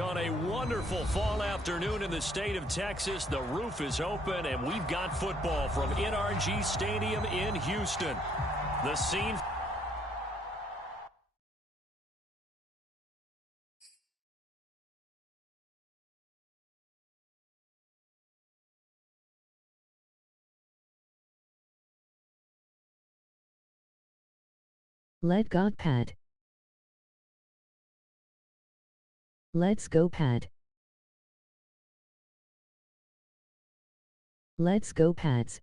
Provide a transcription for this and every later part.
On a wonderful fall afternoon in the state of Texas, the roof is open, and we've got football from NRG Stadium in Houston. The scene. Let God pad. Let's go pad. Let's go pads.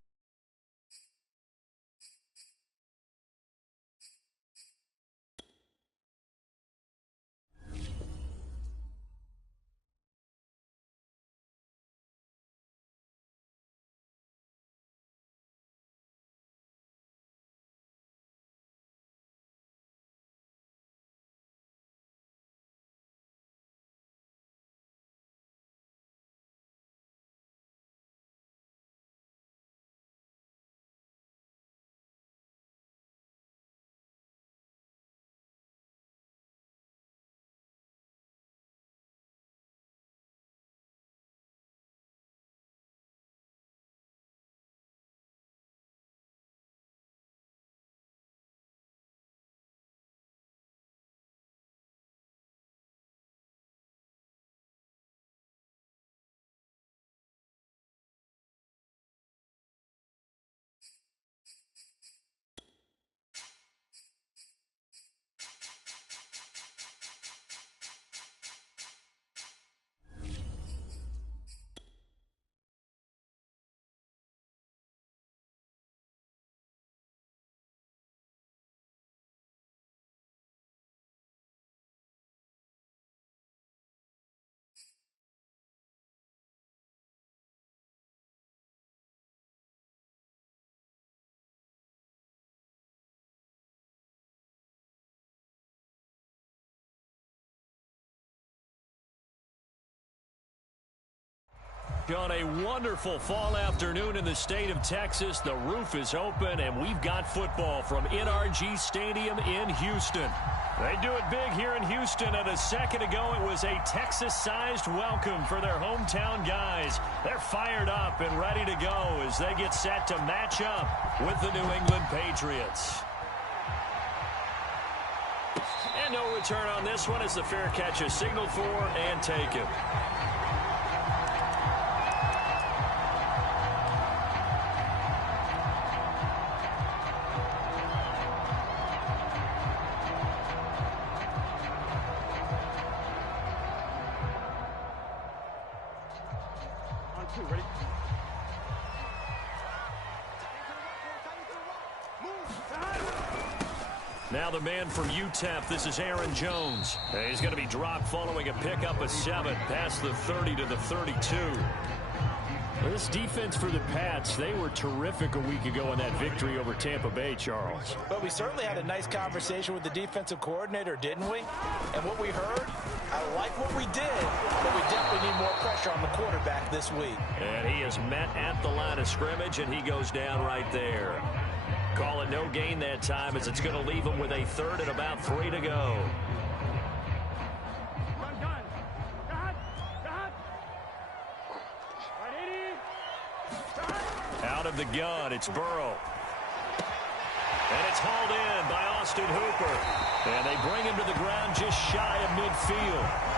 On a wonderful fall afternoon in the state of Texas, the roof is open, and we've got football from NRG Stadium in Houston. They do it big here in Houston, and a second ago it was a Texas-sized welcome for their hometown guys. They're fired up and ready to go as they get set to match up with the New England Patriots. And no return on this one as the fair catch is signaled for and taken. Now the man from UTEP, this is Aaron Jones. He's going to be dropped following a pickup of 7 past the 30 to the 32. This defense for the Pats, they were terrific a week ago in that victory over Tampa Bay, Charles. But we certainly had a nice conversation with the defensive coordinator, didn't we? And what we heard, I like what we did, but we definitely need more pressure on the quarterback this week. And he is met at the line of scrimmage, and he goes down right there. Call it no gain that time as it's going to leave him with a third and about 3 to go. Out of the gun, it's Burrow. And it's hauled in by Austin Hooper. And they bring him to the ground just shy of midfield.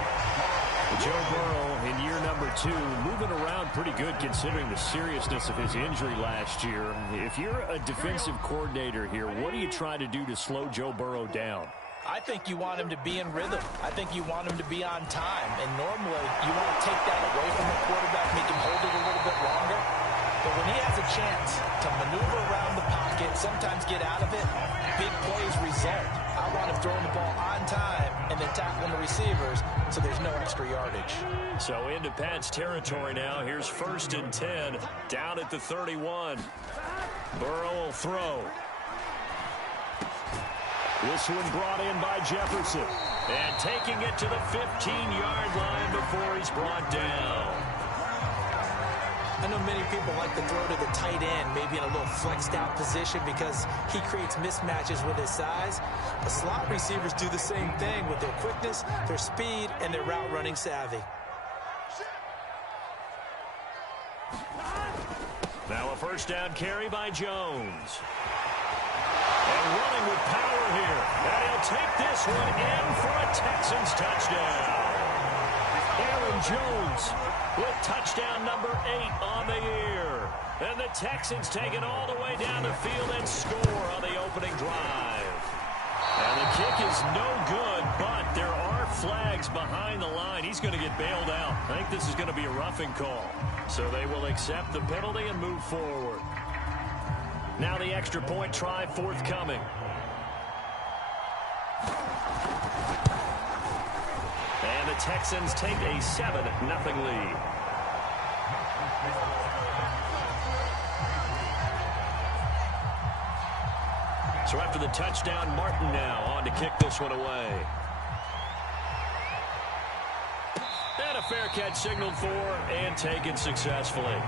Joe Burrow in year number 2, moving around pretty good considering the seriousness of his injury last year. If you're a defensive coordinator here, what do you try to do to slow Joe Burrow down? I think you want him to be in rhythm. I think you want him to be on time. And normally, you want to take that away from the quarterback, make him hold it a little bit longer. But when he has a chance to maneuver around the pocket, sometimes get out of it, big plays result. I want him throwing the ball on time and then tackling the receivers so there's no extra yardage. So into Pat's territory now. Here's 1st and 10 down at the 31. Burrow will throw. This one brought in by Jefferson. And taking it to the 15-yard line before he's brought down. I know many people like to throw to the tight end, maybe in a little flexed out position because he creates mismatches with his size. But slot receivers do the same thing with their quickness, their speed, and their route running savvy. Now a first down carry by Jones. And running with power here. And he'll take this one in for a Texans touchdown. Aaron Jones with touchdown number 8 on the year. And the Texans take it all the way down the field and score on the opening drive. And the kick is no good, but there are flags behind the line. He's going to get bailed out. I think this is going to be a roughing call. So they will accept the penalty and move forward. Now the extra point try forthcoming. And the Texans take a 7-0 lead. So after the touchdown, Martin now on to kick this one away. And a fair catch signaled for and taken successfully.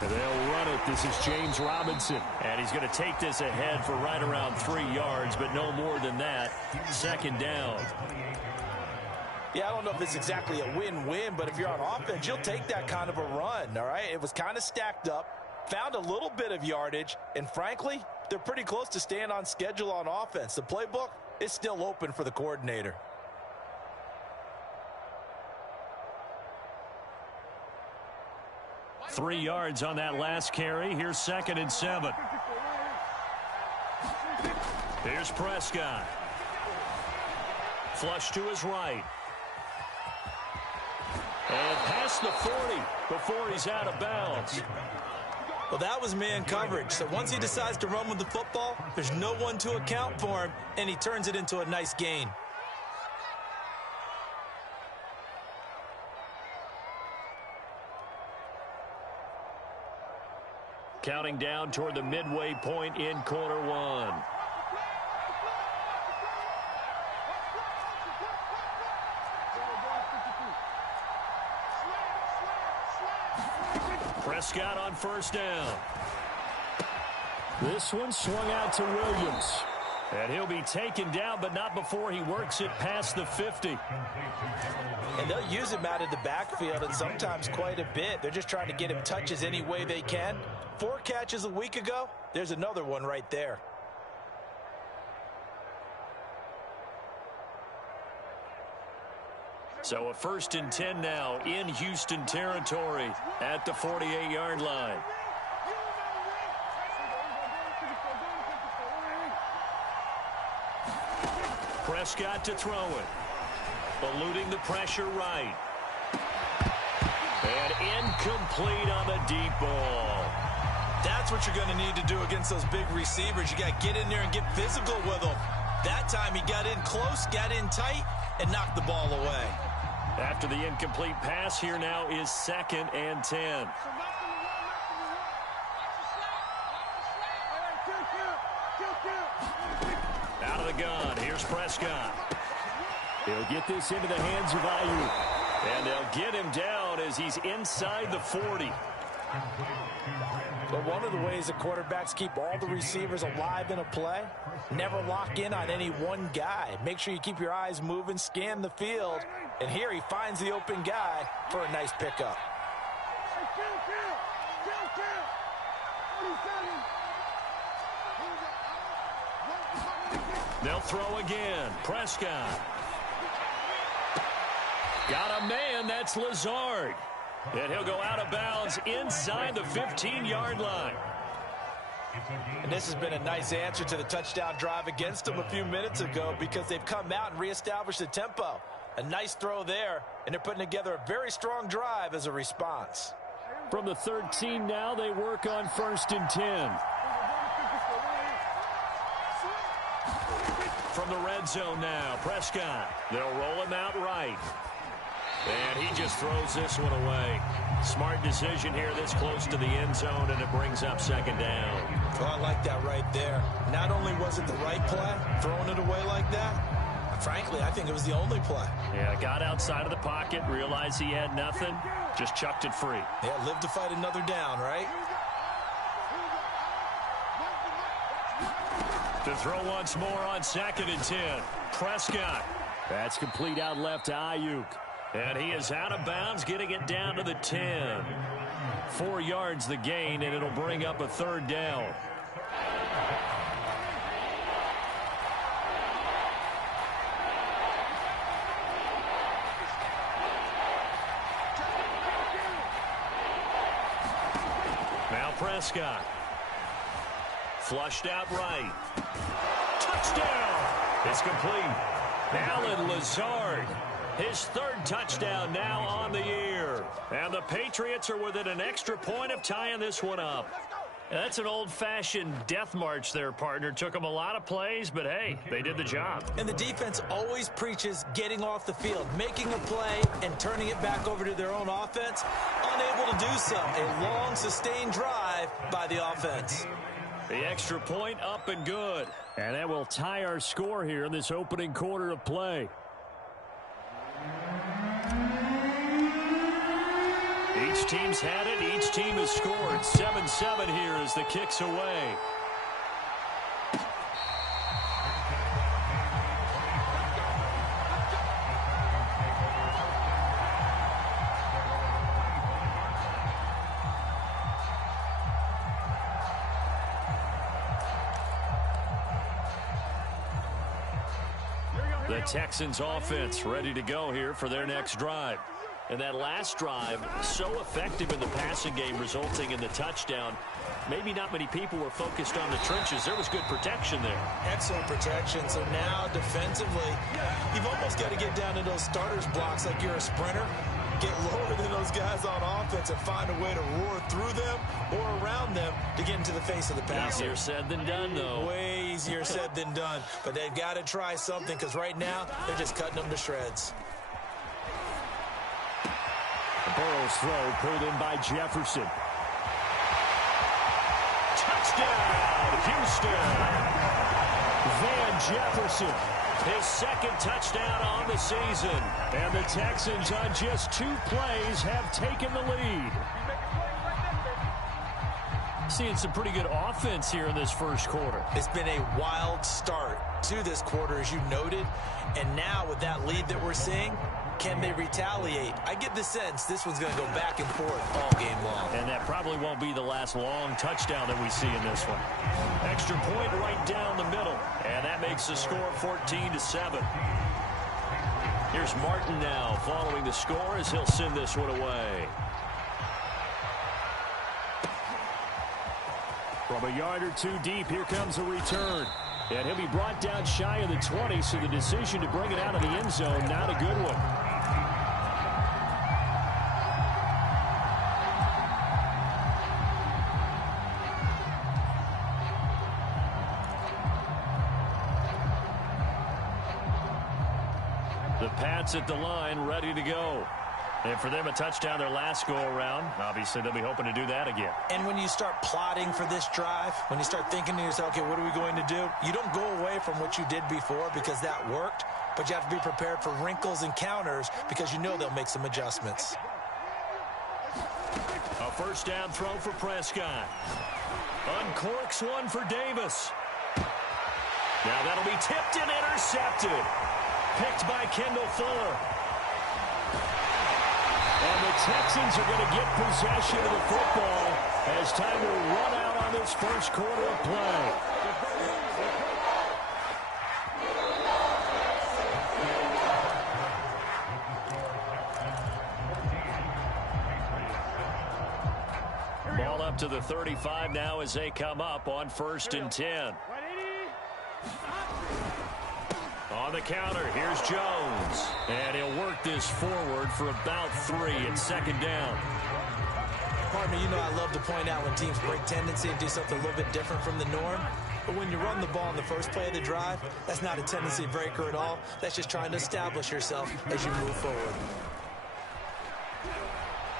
And they'll run it. This is James Robinson. And he's going to take this ahead for right around 3 yards, but no more than that. Second down. Yeah, I don't know if it's exactly a win-win, but if you're on offense, you'll take that kind of a run, all right? It was kind of stacked up, found a little bit of yardage, and frankly, they're pretty close to staying on schedule on offense. The playbook is still open for the coordinator. Three yards on that last carry. Here's 2nd and 7. Here's Prescott. Flush to his right. And past the 40 before he's out of bounds. Well, that was man coverage. So once he decides to run with the football, there's no one to account for him, and he turns it into a nice gain. Counting down toward the midway point in quarter one. Prescott on first down. This one swung out to Williams. And he'll be taken down, but not before he works it past the 50. And they'll use him out of the backfield, and sometimes quite a bit. They're just trying to get him touches any way they can. 4 catches a week ago. There's another one right there. So a 1st and 10 now in Houston territory at the 48-yard line. Prescott to throw it. Eluding the pressure right. And incomplete on the deep ball. That's what you're going to need to do against those big receivers. You got to get in there and get physical with them. That time he got in close, got in tight, and knocked the ball away. After the incomplete pass, here now is 2nd and 10. Out of the gun, here's Prescott. He'll get this into the hands of Ayuk. And they'll get him down as he's inside the 40. But one of the ways the quarterbacks keep all the receivers alive in a play, never lock in on any one guy. Make sure you keep your eyes moving, scan the field. And here he finds the open guy for a nice pickup. They'll throw again. Prescott. Got a man. That's Lazard. And he'll go out of bounds inside the 15-yard line. And this has been a nice answer to the touchdown drive against them a few minutes ago because they've come out and reestablished the tempo. A nice throw there, and they're putting together a very strong drive as a response. From the 13 now, they work on 1st and 10. From the red zone now, Prescott. They'll roll him out right. And he just throws this one away. Smart decision here this close to the end zone, and it brings up 2nd down. Oh, I like that right there. Not only was it the right play, throwing it away like that, frankly, I think it was the only play. Yeah, got outside of the pocket, realized he had nothing, just chucked it free. Yeah, live to fight another down, right? To throw once more on 2nd and 10. Prescott. That's complete out left to Ayuk. And he is out of bounds, getting it down to the 10. 4 yards the gain, and it'll bring up a 3rd down. Now Prescott. Flushed out right. Touchdown! It's complete. Allen Lazard. His 3rd touchdown now on the year. And the Patriots are within an extra point of tying this one up. That's an old-fashioned death march there, partner. Took them a lot of plays, but hey, they did the job. And the defense always preaches getting off the field, making a play, and turning it back over to their own offense. Unable to do so. A long, sustained drive by the offense. The extra point up and good. And that will tie our score here in this opening quarter of play. Each team's had it. Each team has scored. 7-7 here as the kick's away. The Texans offense ready to go here for their next drive. And that last drive, so effective in the passing game, resulting in the touchdown. Maybe not many people were focused on the trenches. There was good protection there. Excellent protection. So now defensively, you've almost got to get down to those starters blocks like you're a sprinter. Get lower than those guys on offense and find a way to roar through them or around them to get into the face of the passer. Easier said than done, though. Way easier said than done. But they've got to try something because right now they're just cutting them to shreds. Burrow's throw pulled in by Jefferson. Touchdown, Houston. Van Jefferson, his 2nd touchdown on the season. And the Texans on just 2 plays have taken the lead. Seeing some pretty good offense here in this first quarter. It's been a wild start to this quarter, as you noted. And now with that lead that we're seeing, can they retaliate? I get the sense this one's going to go back and forth all game long. And that probably won't be the last long touchdown that we see in this one. Extra point right down the middle. And that makes the score 14-7. Here's Martin now following the score as he'll send this one away. From a yard or 2 deep, here comes a return. And he'll be brought down shy of the 20, so the decision to bring it out of the end zone, not a good one. The Pats at the line, ready to go. And for them, a touchdown their last go-around. Obviously, they'll be hoping to do that again. And when you start plotting for this drive, when you start thinking to yourself, okay, what are we going to do? You don't go away from what you did before because that worked, but you have to be prepared for wrinkles and counters because you know they'll make some adjustments. A 1st down throw for Prescott. Uncorks one for Davis. Now that'll be tipped and intercepted. Picked by Kendall Fuller. And the Texans are going to get possession of the football as time will run out on this first quarter of play. Ball up to the 35 now as they come up on 1st and 10. On the counter, here's Jones. And he'll this forward for about 3 at second down. Pardon me, you know I love to point out when teams break tendency and do something a little bit different from the norm. But when you run the ball in the first play of the drive, that's not a tendency breaker at all. That's just trying to establish yourself as you move forward.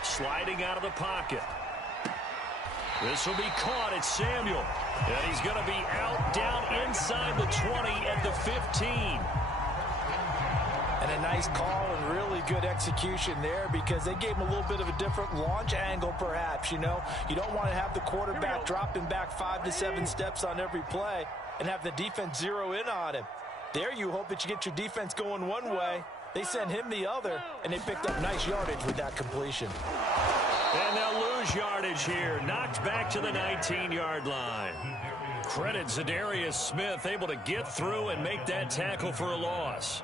Sliding out of the pocket. This will be caught. It's Samuel. And he's going to be out down inside the 20 at the 15. And a nice call and really good execution there because they gave him a little bit of a different launch angle perhaps, you know. You don't want to have the quarterback dropping back 5 to 7 steps on every play and have the defense zero in on him. There you hope that you get your defense going one way. They sent him the other, and they picked up nice yardage with that completion. And they'll lose yardage here. Knocked back to the 19-yard line. Credit Zadarius Smith, able to get through and make that tackle for a loss.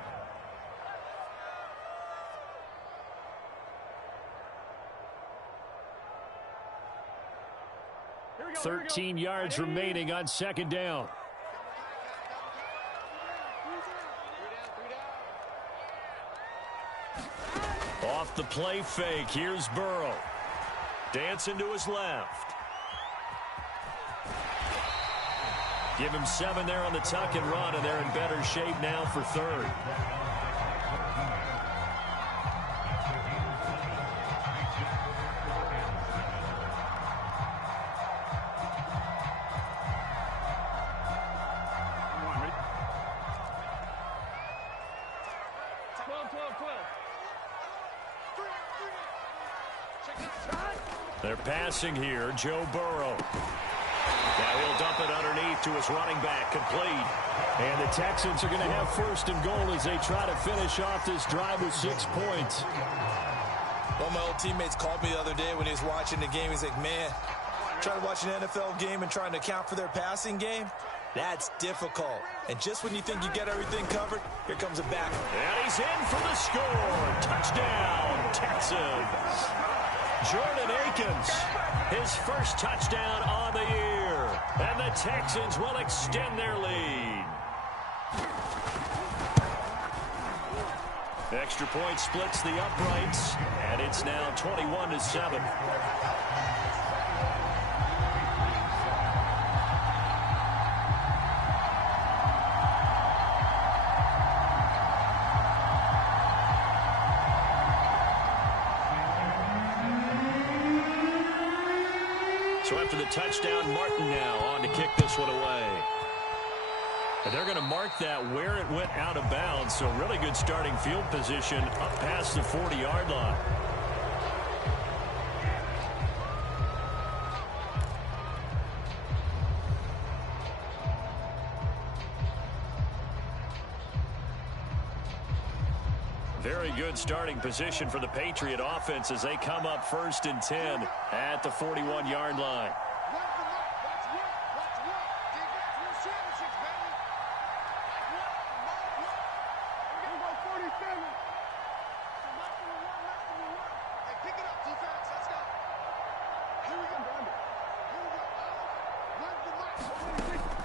13 yards remaining on second down. Off the play fake, here's Burrow. Dancing to his left. Give him 7 there on the tuck and run, and they're in better shape now for third. They're passing here, Joe Burrow. Now he'll dump it underneath to his running back, complete. And the Texans are going to have first and goal as they try to finish off this drive with 6 points. One of my old teammates called me the other day when he was watching the game. He's like, man, trying to watch an NFL game and trying to account for their passing game, that's difficult. And just when you think you get everything covered, here comes a back. And he's in for the score. Touchdown, Texans. Jordan Akins, his first touchdown on the year. And the Texans will extend their lead. Extra point splits the uprights, and it's now 21-7. So after the touchdown, Martin now on to kick this one away. And they're going to mark that where it went out of bounds. So really good starting field position up past the 40-yard line. Very good starting position for the Patriot offense as they come up 1st and 10 at the 41-yard line.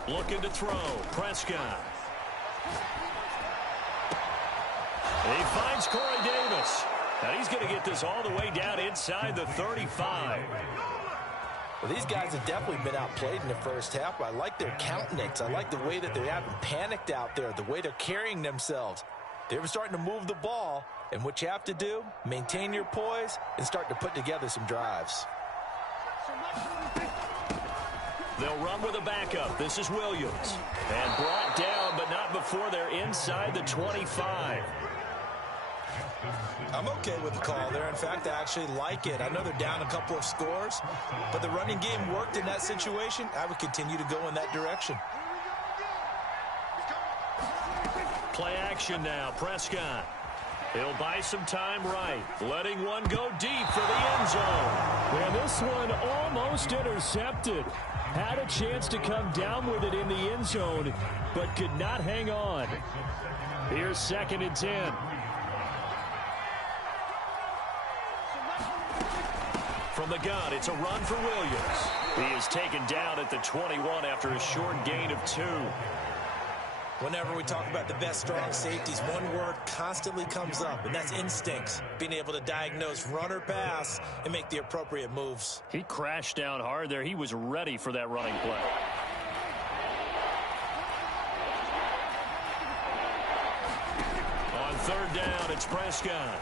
Looking to throw, Prescott. He finds Corey Davis. And he's going to get this all the way down inside the 35. Well, these guys have definitely been outplayed in the first half, but I like their countenance. I like the way that they haven't panicked out there, the way they're carrying themselves. They're starting to move the ball, and what you have to do, maintain your poise and start to put together some drives. They'll run with a backup. This is Williams. And brought down, but not before they're inside the 25. I'm okay with the call there. In fact, I actually like it. I know they're down a couple of scores, but the running game worked in that situation. I would continue to go in that direction. Play action now, Prescott. He'll buy some time right, letting one go deep for the end zone. And this one almost intercepted. Had a chance to come down with it in the end zone, but could not hang on. Here's 2nd and 10. From the gun, it's a run for Williams. He is taken down at the 21 after a short gain of 2. Whenever we talk about the best strong safeties, one word constantly comes up, and that's instincts. Being able to diagnose run or pass and make the appropriate moves. He crashed down hard there. He was ready for that running play. On third down, it's Prescott.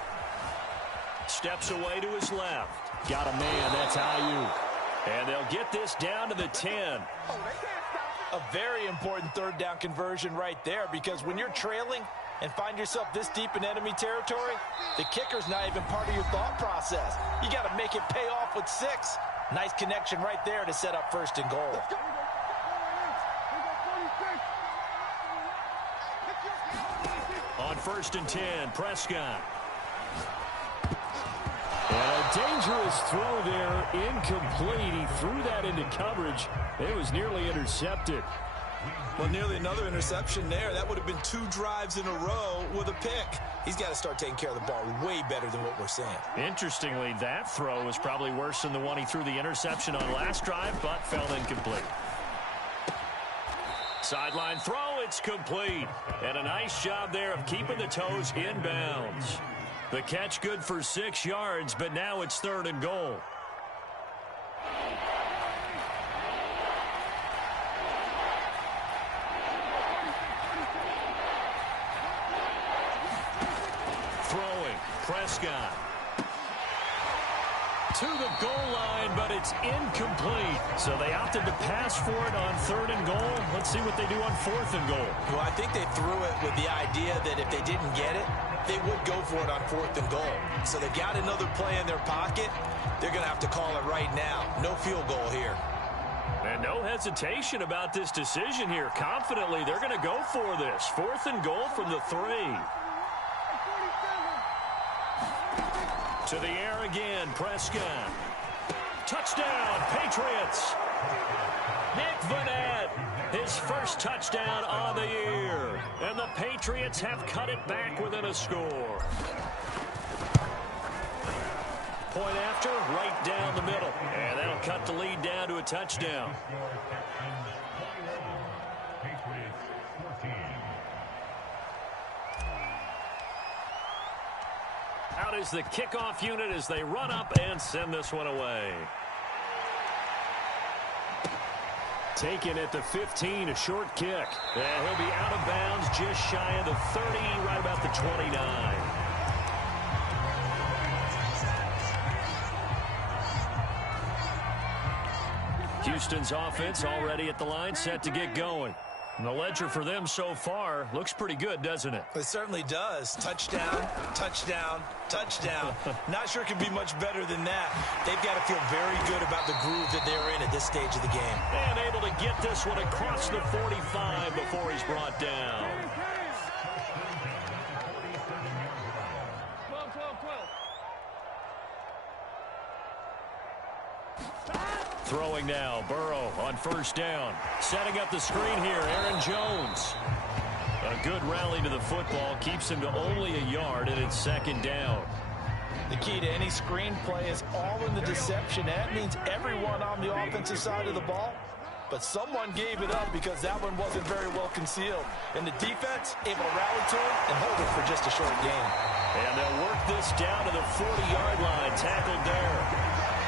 Steps away to his left. Got a man, that's Ayuk. And they'll get this down to the 10. A very important third down conversion right there, because when you're trailing and find yourself this deep in enemy territory, the kicker's not even part of your thought process. You got to make it pay off with 6. Nice connection right there to set up 1st and goal. On 1st and 10, Prescott. And a dangerous throw there, incomplete. He threw that into coverage. It was nearly intercepted. Well, nearly another interception there. That would have been 2 drives in a row with a pick. He's got to start taking care of the ball way better than what we're seeing. Interestingly, that throw was probably worse than the one he threw the interception on last drive, but fell incomplete. Sideline throw, it's complete. And a nice job there of keeping the toes in bounds. The catch good for 6 yards, but now it's 3rd and goal. Throwing, Prescott. To the goal line, but it's incomplete. So they opted to pass for it on 3rd and goal. Let's see what they do on 4th and goal. Well, I think they threw it with the idea that if they didn't get it, they would go for it on 4th and goal. So they got another play in their pocket. They're going to have to call it right now. No field goal here. And no hesitation about this decision here. Confidently, they're going to go for this. 4th and goal from the 3. To the air again, Prescott. Touchdown, Patriots. Nick Vanette, his first touchdown on the year. And the Patriots have cut it back within a score. Point after, right down the middle. And that'll cut the lead down to a touchdown. Out is the kickoff unit as they run up and send this one away. Taken at the 15, a short kick. And he'll be out of bounds just shy of the 30, right about the 29. Houston's offense already at the line, set to get going. And the ledger for them so far looks pretty good, doesn't it? It certainly does. Touchdown, touchdown, touchdown. Not sure it can be much better than that. They've got to feel very good about the groove that they're in at this stage of the game. And able to get this one across the 45 before he's brought down. Throwing now, Burrow on 1st down. Setting up the screen here, Aaron Jones. A good rally to the football, keeps him to only a yard, and it's 2nd down. The key to any screen play is all in the deception. That means everyone on the offensive side of the ball, but someone gave it up because that one wasn't very well concealed. And the defense able to rally to him and hold it for just a short gain. And they'll work this down to the 40-yard line, tackled there.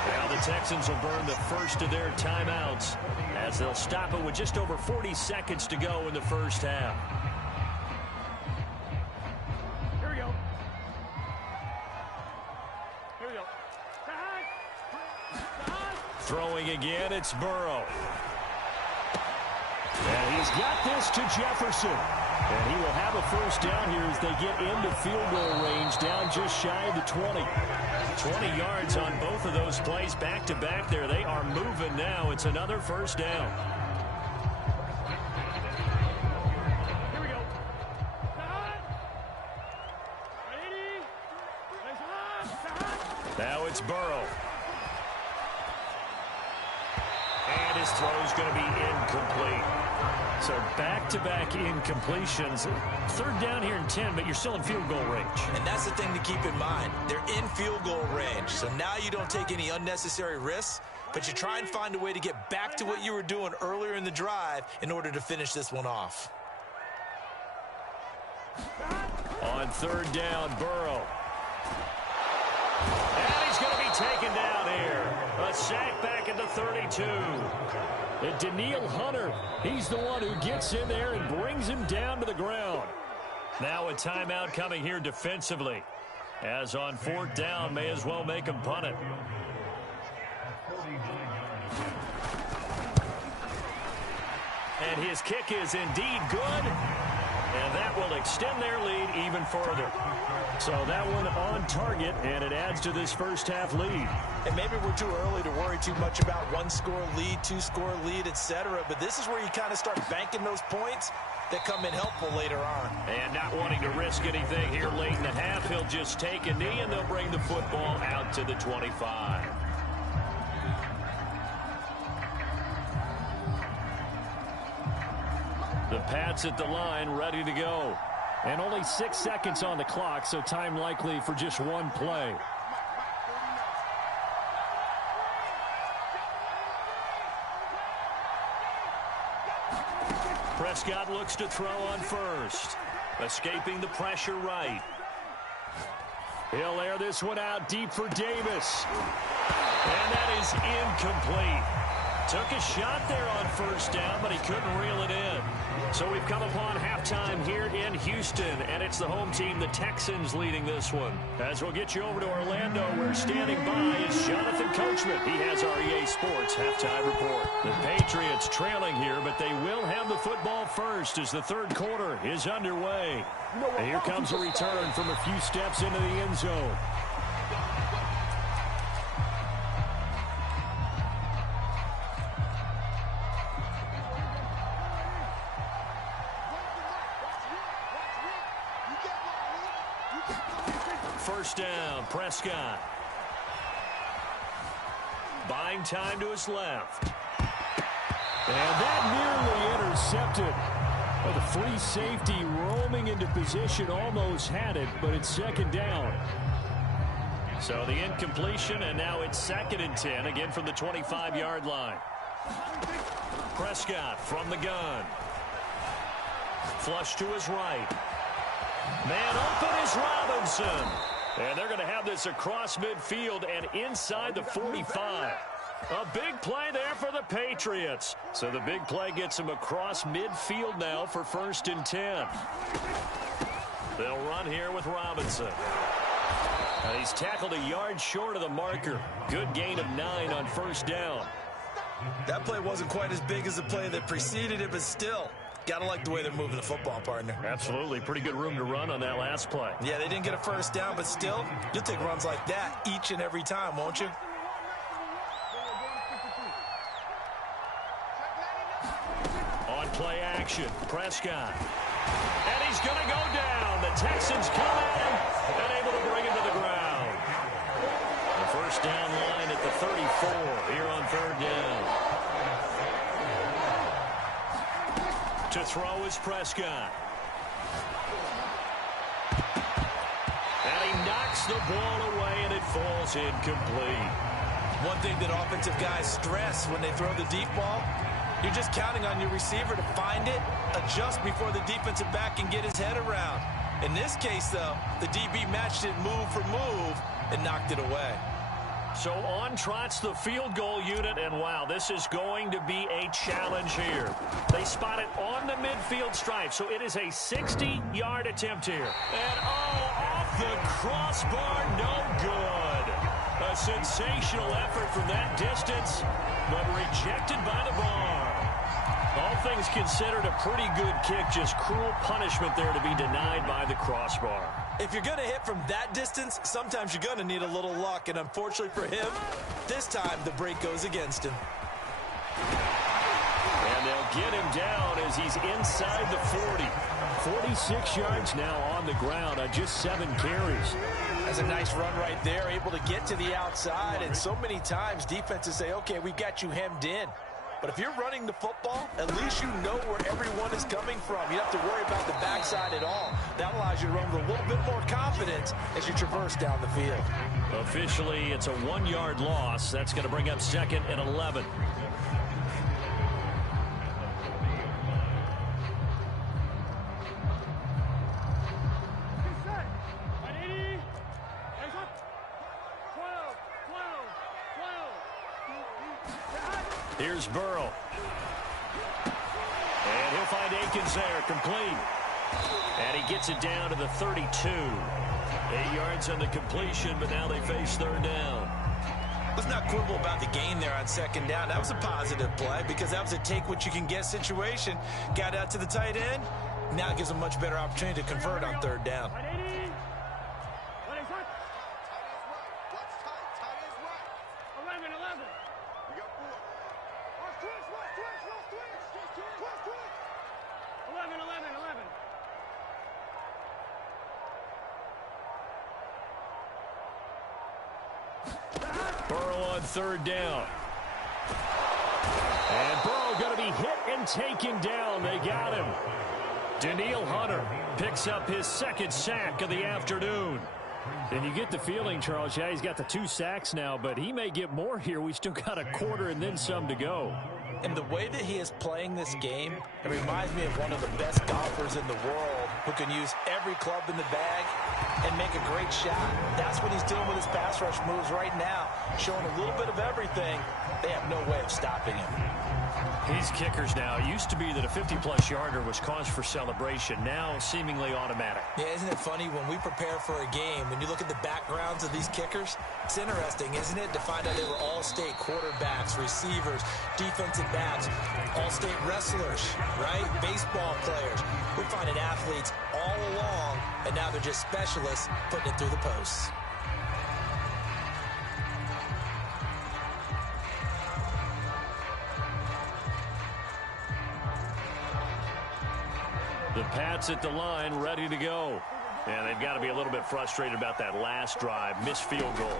Now the Texans will burn the first of their timeouts as they'll stop it with just over 40 seconds to go in the first half. Here we go. Here we go. Throwing again, it's Burrow. And he's got this to Jefferson. And he will have a first down here as they get into field goal range, down just shy of the 20. 20 yards on both of those plays back-to-back there. They are moving now. It's another first down. Here we go. Now it's Burrow. And his throw's going to be incomplete. So back-to-back incompletions. 3rd down here in 10, but you're still in field goal range. And that's the thing to keep in mind. They're in field goal range. So now you don't take any unnecessary risks, but you try and find a way to get back to what you were doing earlier in the drive in order to finish this one off. On third down, Burrow. And he's going to be taken down here. A sack back at the 32. And Daniil Hunter, he's the one who gets in there and brings him down to the ground. Now a timeout coming here defensively. As on fourth down, may as well make him punt it. And his kick is indeed good. And that will extend their lead even further. So that one on target, and it adds to this first half lead. And maybe we're too early to worry too much about one-score lead, two-score lead, etc. But this is where you kind of start banking those points that come in helpful later on. And not wanting to risk anything here late in the half, he'll just take a knee, and they'll bring the football out to the 25. The Pats at the line, ready to go. And only 6 seconds on the clock, so time likely for just one play. Prescott looks to throw on first. Escaping the pressure right. He'll air this one out deep for Davis. And that is incomplete. Took a shot there on first down, but he couldn't reel it in. So we've come upon halftime here in Houston, and it's the home team, the Texans, leading this one. As we'll get you over to Orlando, where standing by is Jonathan Coachman. He has our EA Sports halftime report. The Patriots trailing here, but they will have the football first as the third quarter is underway. And here comes a return from a few steps into the end zone. First down, Prescott. Buying time to his left. And that nearly intercepted. Well, the free safety roaming into position almost had it, but it's second down. So the incompletion, and now it's 2nd and 10, again from the 25-yard line. Prescott from the gun. Flush to his right. Man open is Robinson. And they're going to have this across midfield and inside the 45. A big play there for the Patriots. So the big play gets them across midfield now for 1st and 10. They'll run here with Robinson. And he's tackled a yard short of the marker. Good gain of 9 on first down. That play wasn't quite as big as the play that preceded it, but still, gotta like the way they're moving the football, partner. Absolutely. Pretty good room to run on that last play. Yeah, they didn't get a first down, but still, you'll take runs like that each and every time, won't you? On play action, Prescott. And he's going to go down. The Texans come at him and able to bring him to the ground. The first down line at the 34 here on third down. To throw is Prescott. And he knocks the ball away, and it falls incomplete. One thing that offensive guys stress when they throw the deep ball, you're just counting on your receiver to find it, adjust before the defensive back can get his head around. In this case, though, the DB matched it move for move and knocked it away. So on trots the field goal unit, and wow, this is going to be a challenge here. They spot it on the midfield stripe, so it is a 60-yard attempt here. And off the crossbar, no good. A sensational effort from that distance, but rejected by the bar. All things considered, a pretty good kick, just cruel punishment there to be denied by the crossbar. If you're going to hit from that distance, sometimes you're going to need a little luck, and unfortunately for him, this time the break goes against him. And they'll get him down as he's inside the 40. 46 yards now on the ground on just 7 carries. That's a nice run right there, able to get to the outside, and so many times defenses say, okay, we've got you hemmed in. But if you're running the football, at least you know where everyone is coming from. You don't have to worry about the backside at all. That allows you to run with a little bit more confidence as you traverse down the field. Officially, it's a 1-yard loss. That's going to bring up 2nd and 11. Here's Burrow. And he'll find Akins there, complete. And he gets it down to the 32. 8 yards on the completion, but now they face third down. Let's not quibble about the gain there on second down. That was a positive play because that was a take-what-you-can-get situation. Got out to the tight end. Now it gives them a much better opportunity to convert on third down. 11. Burrow on third down. And Burrow going to be hit and taken down. They got him. Danielle Hunter picks up his second sack of the afternoon. And you get the feeling, Charles, yeah, he's got the 2 sacks now, but he may get more here. We still got a quarter and then some to go. And the way that he is playing this game, it reminds me of one of the best golfers in the world who can use every club in the bag and make a great shot. That's what he's doing with his pass rush moves right now, showing a little bit of everything. They have no way of stopping him. These kickers now, it used to be that a 50-plus yarder was cause for celebration. Now seemingly automatic. Yeah, isn't it funny when we prepare for a game, when you look at the backgrounds of these kickers, it's interesting, isn't it, to find out they were all-state quarterbacks, receivers, defensive backs, all-state wrestlers, right? Baseball players. We're finding athletes all along, and now they're just specialists putting it through the posts. The Pats at the line, ready to go. And they've got to be a little bit frustrated about that last drive, missed field goal.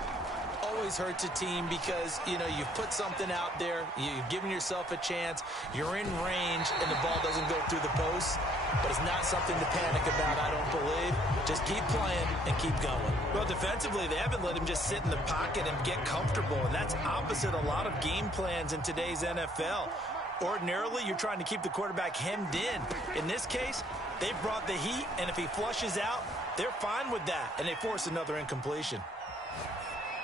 Always hurts a team because, you know, you've put something out there, you've given yourself a chance, you're in range, and the ball doesn't go through the post. But it's not something to panic about, I don't believe. Just keep playing and keep going. Well, defensively, they haven't let him just sit in the pocket and get comfortable, and that's opposite a lot of game plans in today's NFL. Ordinarily, you're trying to keep the quarterback hemmed in. In this case, they brought the heat, and if he flushes out, they're fine with that, and they force another incompletion.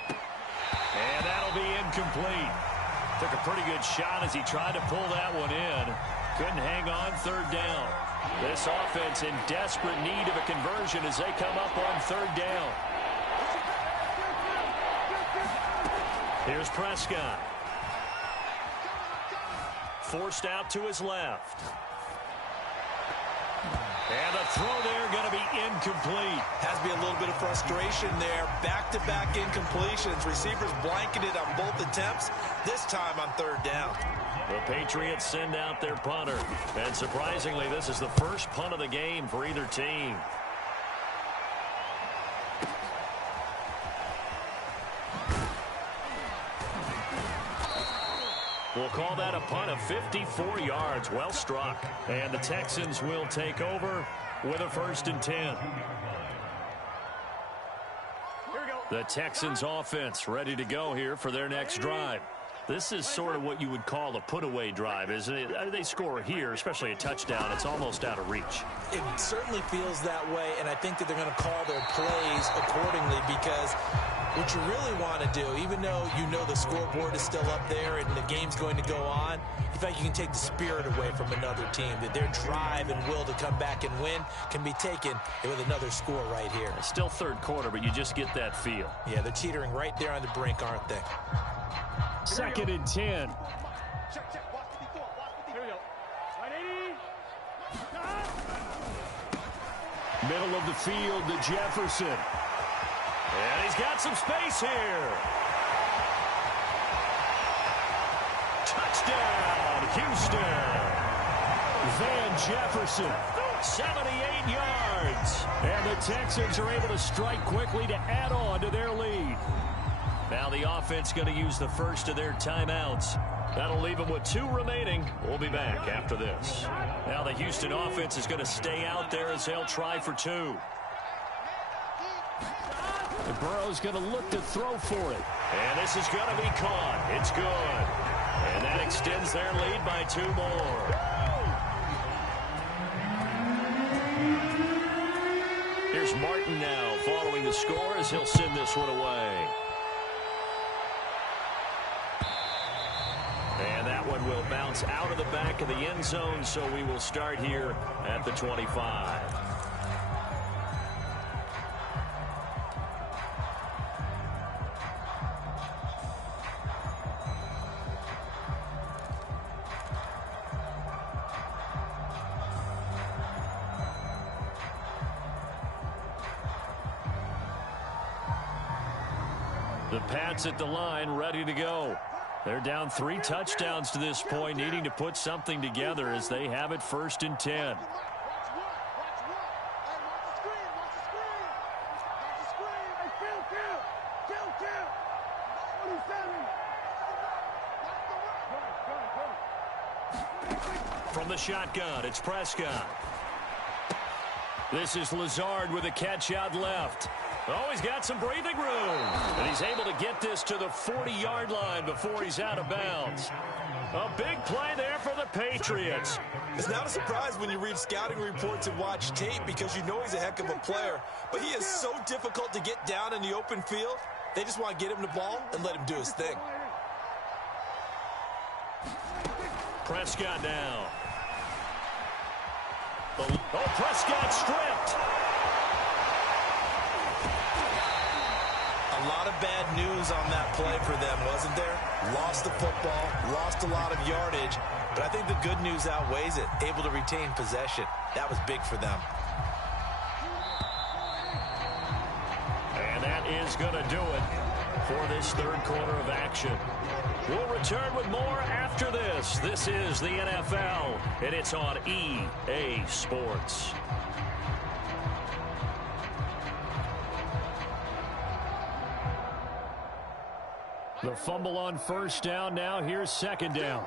And that'll be incomplete. Took a pretty good shot as he tried to pull that one in. Couldn't hang on third down. This offense in desperate need of a conversion as they come up on third down. Here's Prescott. Forced out to his left. And the throw there going to be incomplete. Has to be a little bit of frustration there. Back-to-back incompletions. Receivers blanketed on both attempts, this time on third down. The Patriots send out their punter. And surprisingly, this is the first punt of the game for either team. We'll call that a punt of 54 yards. Well struck. And the Texans will take over with a 1st and 10. Here we go. The Texans offense ready to go here for their next drive. This is sort of what you would call a put-away drive, isn't it? They score here, especially a touchdown. It's almost out of reach. It certainly feels that way, and I think that they're going to call their plays accordingly because what you really want to do, even though you know the scoreboard is still up there and the game's going to go on, in fact, you can take the spirit away from another team, that their drive and will to come back and win can be taken with another score right here. It's still third quarter, but you just get that feel. Yeah, they're teetering right there on the brink, aren't they? 2nd and 10. Check. Watch 54. Here we go. 180. Middle of the field to Jefferson. And he's got some space here. Touchdown, Houston. Van Jefferson, 78 yards. And the Texans are able to strike quickly to add on to their lead. Now the offense going to use the first of their timeouts. That'll leave them with 2 remaining. We'll be back after this. Now the Houston offense is going to stay out there as they'll try for 2. And Burrow's going to look to throw for it. And this is going to be caught. It's good. And that extends their lead by 2 more. Here's Martin now following the score as he'll send this one away. And that one will bounce out of the back of the end zone, so we will start here at the 25. The Pats at the line, ready to go. They're down 3 touchdowns to this point, needing to put something together as they have it 1st and 10. From the shotgun, it's Prescott. This is Lazard with a catch out left. Oh, he's got some breathing room. And he's able to get this to the 40-yard line before he's out of bounds. A big play there for the Patriots. It's not a surprise when you read scouting reports and watch tape because you know he's a heck of a player. But he is so difficult to get down in the open field. They just want to get him the ball and let him do his thing. Prescott now. Oh, Prescott stripped. A lot of bad news on that play for them, wasn't there? Lost the football, lost a lot of yardage, but I think the good news outweighs it. Able to retain possession. That was big for them. And that is going to do it for this 3rd quarter of action. We'll return with more after this. This is the NFL, and it's on EA Sports. The fumble on 1st down. Now here's 2nd down.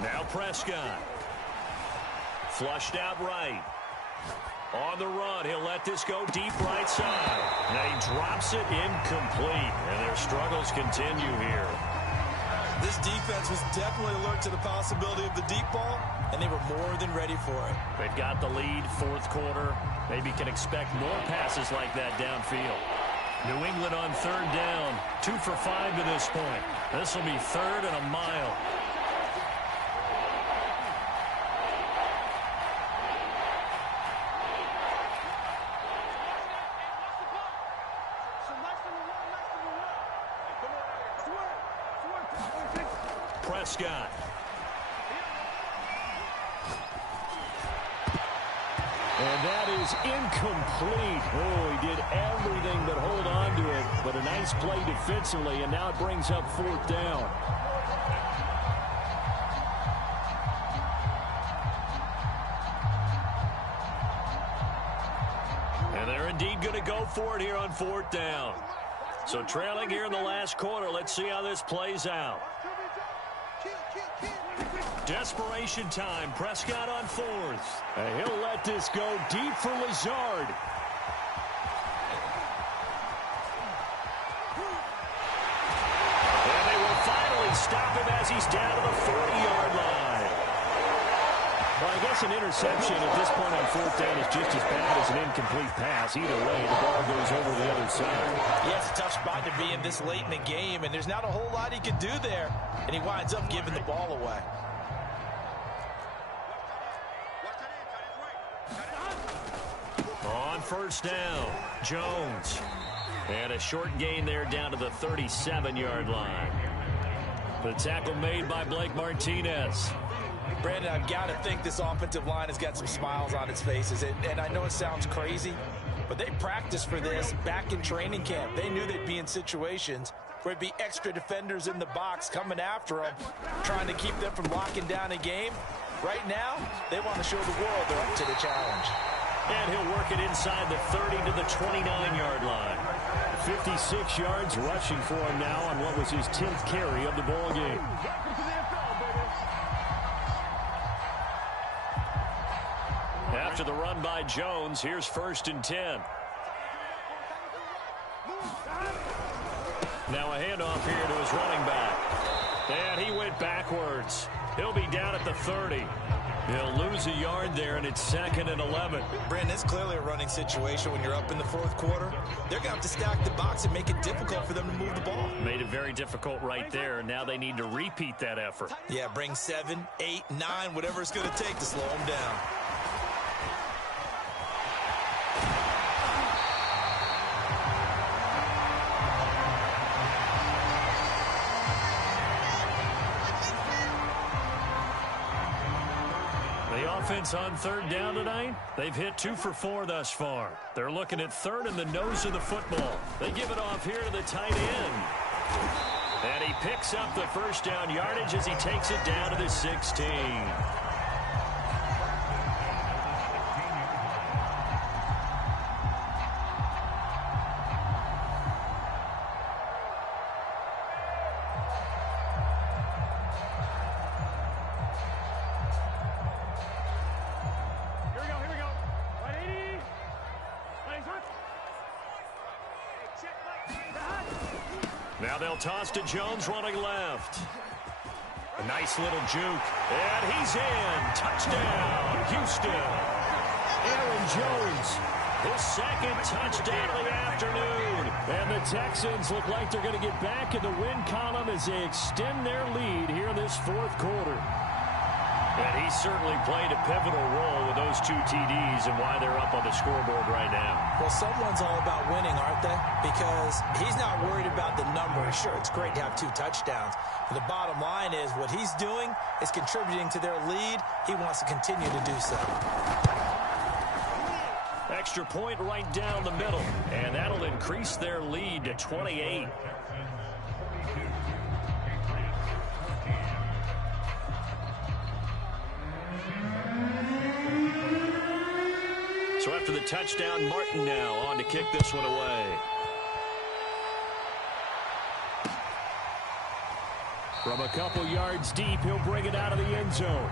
Now Prescott. Flushed out right. On the run, he'll let this go deep right side. Now he drops it incomplete, and their struggles continue here. This defense was definitely alert to the possibility of the deep ball, and they were more than ready for it. They've got the lead, 4th quarter. Maybe can expect more passes like that downfield. New England on 3rd down, 2 for 5 to this point. This will be 3rd and a mile. Prescott. And that is incomplete. Oh, he did everything but hold on to it. But a nice play defensively, and now it brings up 4th down. And they're indeed going to go for it here on 4th down. So trailing here in the last quarter. Let's see how this plays out. Desperation time. Prescott on 4th. And he'll let this go deep for Lazard. And they will finally stop him as he's down to the 40-yard line. Well, I guess an interception at this point on 4th down is just as bad as an incomplete pass. Either way, the ball goes over the other side. Yeah, it's a tough spot to be in this late in the game, and there's not a whole lot he can do there. And he winds up giving the ball away. On 1st down, Jones. And a short gain there down to the 37-yard line. The tackle made by Blake Martinez. Brandon, I've got to think this offensive line has got some smiles on its faces. And I know it sounds crazy, but they practiced for this back in training camp. They knew they'd be in situations where it'd be extra defenders in the box coming after them, trying to keep them from locking down a game. Right now, they want to show the world they're up to the challenge. And he'll work it inside the 30 to the 29-yard line. 56 yards rushing for him now on what was his 10th carry of the ball game. After the run by Jones, here's 1st and 10. Now a handoff here to his running back. And he went backwards. He'll be down at the 30. He'll lose a yard there, and it's 2nd and 11. Brandon, it's clearly a running situation when you're up in the 4th quarter. They're going to have to stack the box and make it difficult for them to move the ball. Made it very difficult right there, and now they need to repeat that effort. Yeah, bring 7, 8, 9, whatever it's going to take to slow them down. Offense on 3rd down tonight. They've hit 2 for 4 thus far. They're looking at 3rd and the nose of the football. They give it off here to the tight end. And he picks up the 1st down yardage as he takes it down to the 16. Now they'll toss to Jones running left. A nice little juke. And he's in. Touchdown, Houston. Aaron Jones, his 2nd touchdown of the afternoon. And the Texans look like they're going to get back in the win column as they extend their lead here in this 4th quarter. And he certainly played a pivotal role with those 2 TDs and why they're up on the scoreboard right now. Well, someone's all about winning, aren't they? Because he's not worried about the number. Sure, it's great to have 2 touchdowns. But the bottom line is what he's doing is contributing to their lead. He wants to continue to do so. Extra point right down the middle. And that'll increase their lead to 28. So after the touchdown, Martin now on to kick this one away. From a couple yards deep, he'll bring it out of the end zone.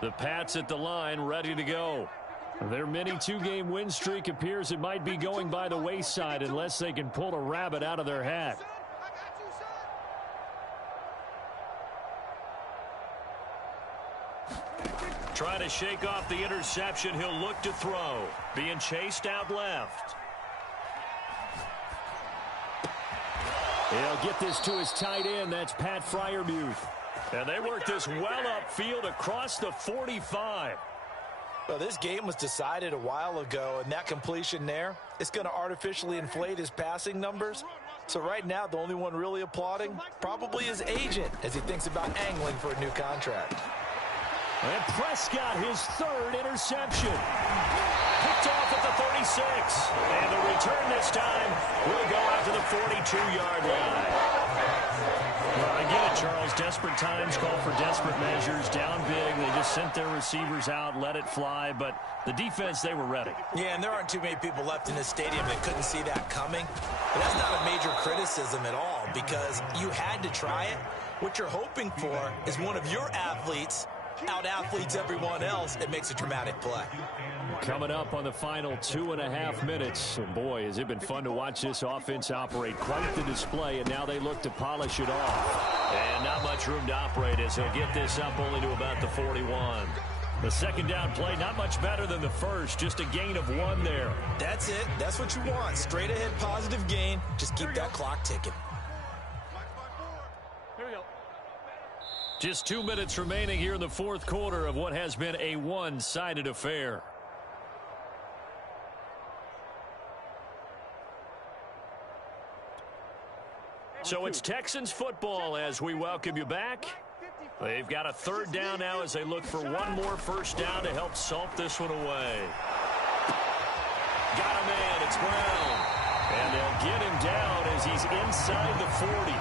The Pats at the line, ready to go. Their mini 2-game win streak appears it might be going by the wayside unless they can pull a rabbit out of their hat. Trying to shake off the interception, he'll look to throw. Being chased out left. He'll get this to his tight end. That's Pat Freiermuth. And they work this well upfield across the 45. Well, this game was decided a while ago, and that completion there is going to artificially inflate his passing numbers. So right now, the only one really applauding probably his agent as he thinks about angling for a new contract. And Prescott, his 3rd interception. Picked off at the 36. And the return this time will go out to the 42-yard line. Well, I get it, Charles. Desperate times call for desperate measures. Down big. They just sent their receivers out, let it fly. But the defense, they were ready. Yeah, and there aren't too many people left in this stadium that couldn't see that coming. But that's not a major criticism at all because you had to try it. What you're hoping for is one of your athletes out-athletes everyone else. It makes a dramatic play. Coming up on the final 2.5 minutes. And boy, has it been fun to watch this offense operate. Quite the display, and now they look to polish it off. And not much room to operate as he'll get this up only to about the 41. The 2nd down play, not much better than the first. Just a gain of 1 there. That's it. That's what you want. Straight ahead positive gain. Just keep that clock ticking. Here we go. Just 2 minutes remaining here in the 4th quarter of what has been a one-sided affair. So it's Texans football as we welcome you back. They've got a 3rd down now as they look for one more 1st down to help salt this one away. Got a man, it's Brown. And they'll get him down as he's inside the 40.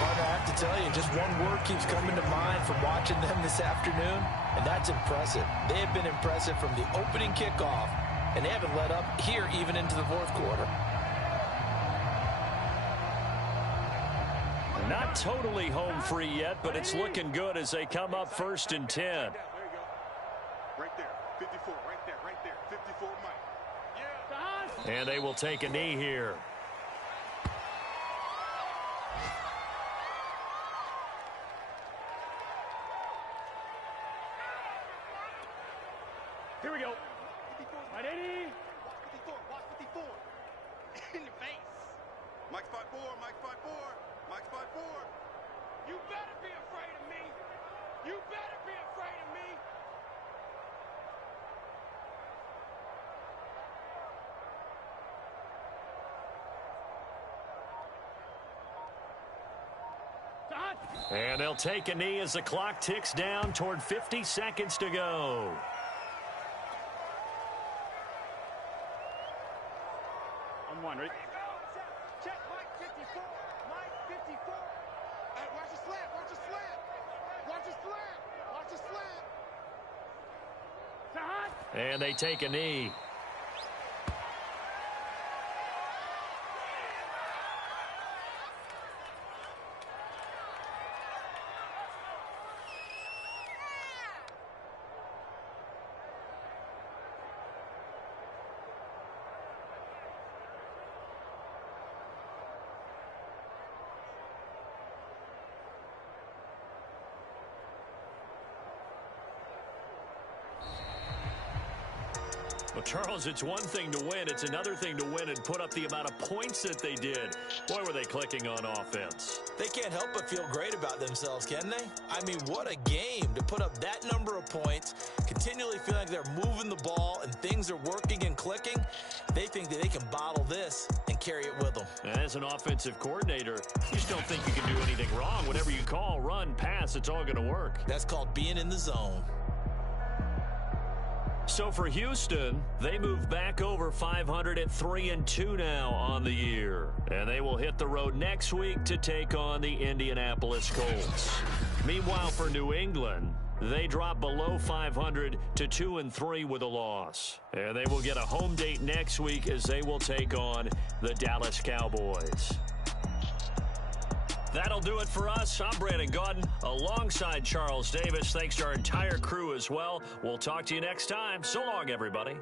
Partner, I have to tell you, just one word keeps coming to mind from watching them this afternoon, and that's impressive. They have been impressive from the opening kickoff, and they haven't let up here even into the 4th quarter. Not totally home free yet, but it's looking good as they come up 1st and 10. There you go. Right there. 54. Right there. 54 Mike. Yeah. And they will take a knee here. Here we go. 180. Watch 54. In the face. Mike spot 4. Mike spot 4. Mike spot 4. You better be afraid of me. You better be afraid of me. And they'll take a knee as the clock ticks down toward 50 seconds to go. On one, ready? Check Mike 54. Mike 54. Hey, watch the slant. Watch the slant. Watch the slant. Watch the slant. And they take a knee. Well, Charles, it's one thing to win. It's another thing to win and put up the amount of points that they did. Boy, were they clicking on offense. They can't help but feel great about themselves, can they? I mean, what a game to put up that number of points, continually feeling like they're moving the ball and things are working and clicking. They think that they can bottle this and carry it with them. As an offensive coordinator, you just don't think you can do anything wrong. Whatever you call, run, pass, it's all going to work. That's called being in the zone. So for Houston, they move back over 500 at 3-2 now on the year. And they will hit the road next week to take on the Indianapolis Colts. Meanwhile, for New England, they drop below 500 to 2-3 with a loss. And they will get a home date next week as they will take on the Dallas Cowboys. That'll do it for us. I'm Brandon Gaudin alongside Charles Davis. Thanks to our entire crew as well. We'll talk to you next time. So long, everybody.